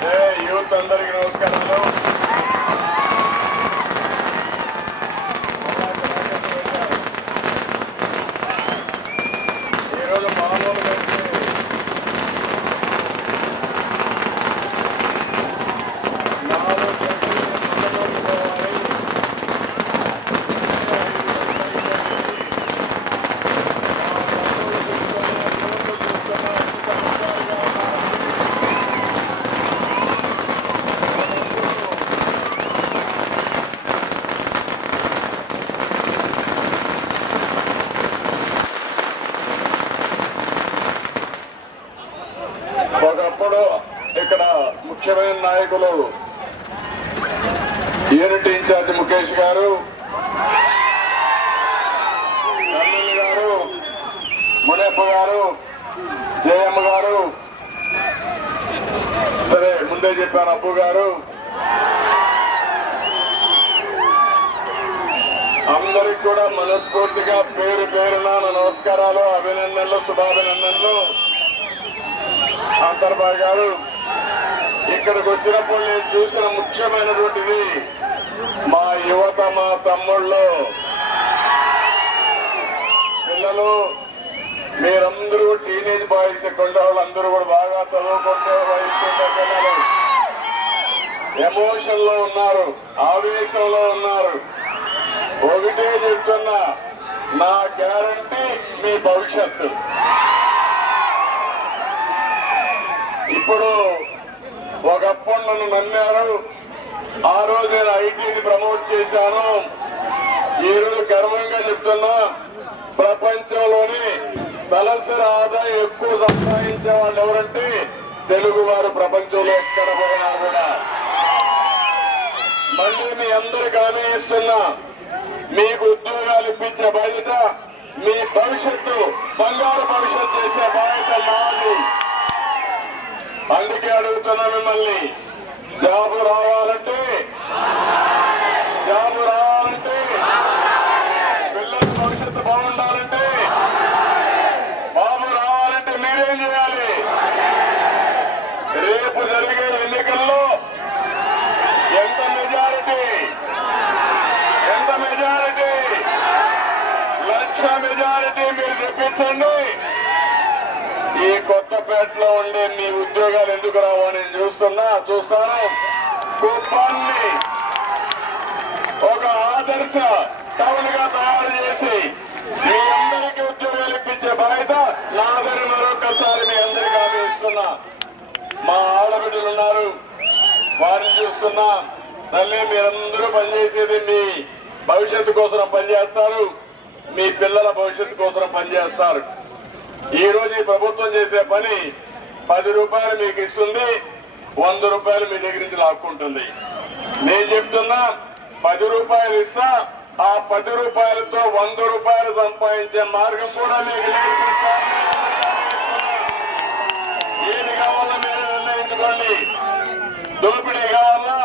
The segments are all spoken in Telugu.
పిల్లలు యూత్ అందరికి నమస్కారాలు ముఖ్యమైన నాయకులు. యూనిట్ ఇన్ఛార్జ్ ముఖేష్ గారు. కల్లూరి గారు. మునేప్ప గారు. జయమ్మ గారు. సరే ముందే చెప్పాను అప్పు గారు. అందరికి కూడా మనస్ఫూర్తిగా పేరు పేరున నమస్కారాలు అభినందనలు శుభాభినందనలు. అంతర్బాయ్ గారు. ఇక్కడికి వచ్చినప్పుడు నేను చూసిన ముఖ్యమైనటువంటిది మా యువత మా తమ్ముళ్ళు. పిల్లలు మీరందరూ టీనేజ్ బాయ్స్ ఇక్కడ వాళ్ళందరూ కూడా బాగా చదువుకుంటే వయసుకుంటే పిల్లలు. ఎమోషన్లో ఉన్నారు ఆవేశంలో ఉన్నారు. ఒకటే చెప్తున్నా నా గ్యారంటీ మీ భవిష్యత్తు. ఇప్పుడు ఒకప్పుడు నన్ను నమ్మారు. ఆ రోజు నేను ఐటీని ప్రమోట్ చేశాను. ఈ రోజు గర్వంగా చెప్తున్నా ప్రపంచంలోని తలసరి ఆదాయం ఎక్కువ సంపాదించే వాళ్ళు ఎవరంటే తెలుగు వారు ప్రపంచంలో ఎక్కడ పోయినా కూడా. మళ్ళీ మీ అందరికి హామీ ఇస్తున్నా మీకు ఉద్యోగాలు ఇప్పించే బాధ్యత మీ భవిష్యత్తు బంగారు భవిష్యత్తు చేసే బాధ్యత నాది. అందుకే అడుగుతున్నా మిమ్మల్ని. జాబు రావాలంటే జాబు రావాలంటే పిల్లల భవిష్యత్తు బాగుండాలంటే బాబు రావాలంటే మీరేం చేయాలి? రేపు జరిగే ఎన్నికల్లో ఎంత మెజారిటీ? ఎంత మెజారిటీ? లక్ష మెజారిటీ మీరు తెప్పించండి. ఈ కొత్తపేటలో ఉండే మీ ఉద్యోగాలు ఎందుకు రావో నేను చూస్తున్నా చూస్తాను. కుప్పాన్ని ఒక ఆదర్శ టౌన్గా తయారు చేసి మీ అందరికీ ఉద్యోగాలు ఇప్పించే బాధ్యత నాదని మరొకసారి మీ అందరికీ హామీ ఇస్తున్నా. మా ఆడబిడ్డలు ఉన్నారు వారిని చూస్తున్నా. తల్లి మీరందరూ పనిచేసేది మీ భవిష్యత్తు కోసం పనిచేస్తారు. మీ పిల్లల భవిష్యత్తు కోసం పనిచేస్తారు. ఈ రోజు ఈ ప్రభుత్వం చేసే పని పది రూపాయలు మీకు ఇస్తుంది వంద రూపాయలు మీ దగ్గర నుంచి లాక్కుంటుంది. నేను చెప్తున్నా పది రూపాయలు ఇస్తా ఆ పది రూపాయలతో వంద రూపాయలు సంపాదించే మార్గం కూడా మీకు ఏది కావాలో మీరు నిర్ణయించుకోండి. దోపిడీ కావాలా?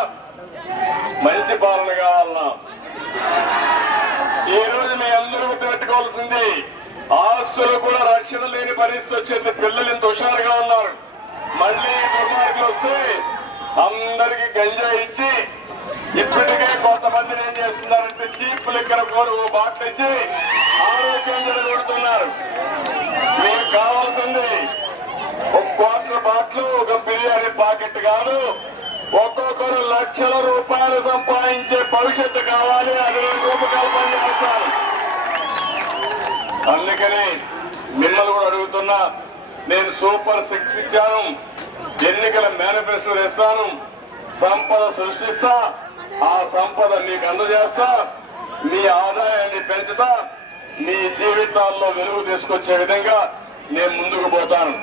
మంచి పాలన కావాలన్నా ఈ రోజు మీ అందరూ గుర్తుపెట్టుకోవాల్సింది ఆస్తులు కూడా రక్షణ లేని పరిస్థితి వచ్చింది. పిల్లలు ఇంత హుషారుగా ఉన్నారు. మళ్ళీ దుర్మార్గులు వస్తే అందరికి గంజా ఇచ్చి ఇప్పటికే కొంతమందిని ఏం చేస్తున్నారంటే చీప్ లిక్కర కూడా ఓ బాటిల్ ఇచ్చి ఆరోగ్యం జరగొడుతున్నారు మీకు కావాల్సింది ఒక క్వార్టర్ బాటిల్ ఒక బిర్యానీ పాకెట్ కాదు. ఒక్కొక్కరు లక్షల రూపాయలు సంపాదించే భవిష్యత్తు కావాలి. అది రూపకల్పన చేస్తారు అందుకని మిమ్మల్ని కూడా అడుగుతున్నా నేను సూపర్ సిక్స్ ఇచ్చాను. ఎన్నికల మేనిఫెస్టో ఇస్తాను సంపద సృష్టిస్తా. ఆ సంపద మీకు అందజేస్తా. మీ ఆదాయాన్ని పెంచుతా. మీ జీవితాల్లో వెలుగు తీసుకొచ్చే విధంగా నేను ముందుకు పోతాను.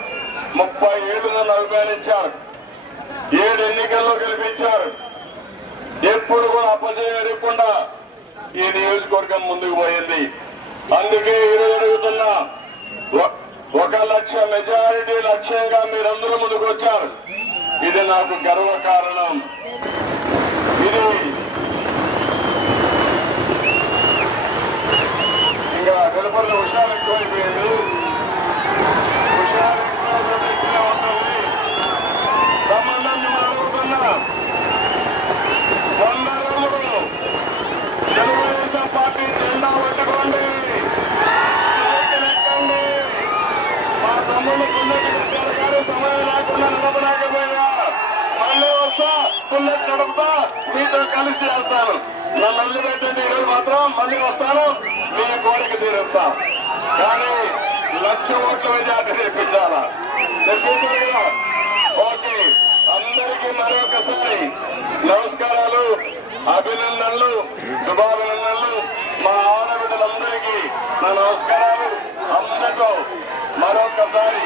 ముప్పై ఏడు నన్ను అభిమానించారు ఏడు ఎన్నికల్లో గెలిపించారు. ఎప్పుడు కూడా అపజయం ఎరగకుండా ఈ నియోజకవర్గం ముందుకు పోయింది. అందుకే ఈరోజు అడుగుతున్నా ఒక లక్ష మెజారిటీ లక్ష్యంగా మీరందరూ ముందుకు వచ్చారు ఇది నాకు గర్వ అందరూ కలిసి వెళ్తాను నన్ను వదిలిపెట్టండి. ఈరోజు మాత్రం మళ్ళీ వస్తాను. మీ కోరిక తీరుస్తా. కానీ లక్ష ఓట్ల మెజార్టీ తెప్పించాలా? తెప్పించారు ఓకే. అందరికీ మరొకసారి నమస్కారాలు అభినందనలు శుభాభినందనలు. మా ఆడబిడ్డలందరికీ నా నమస్కారాలు. అందరితో మరొకసారి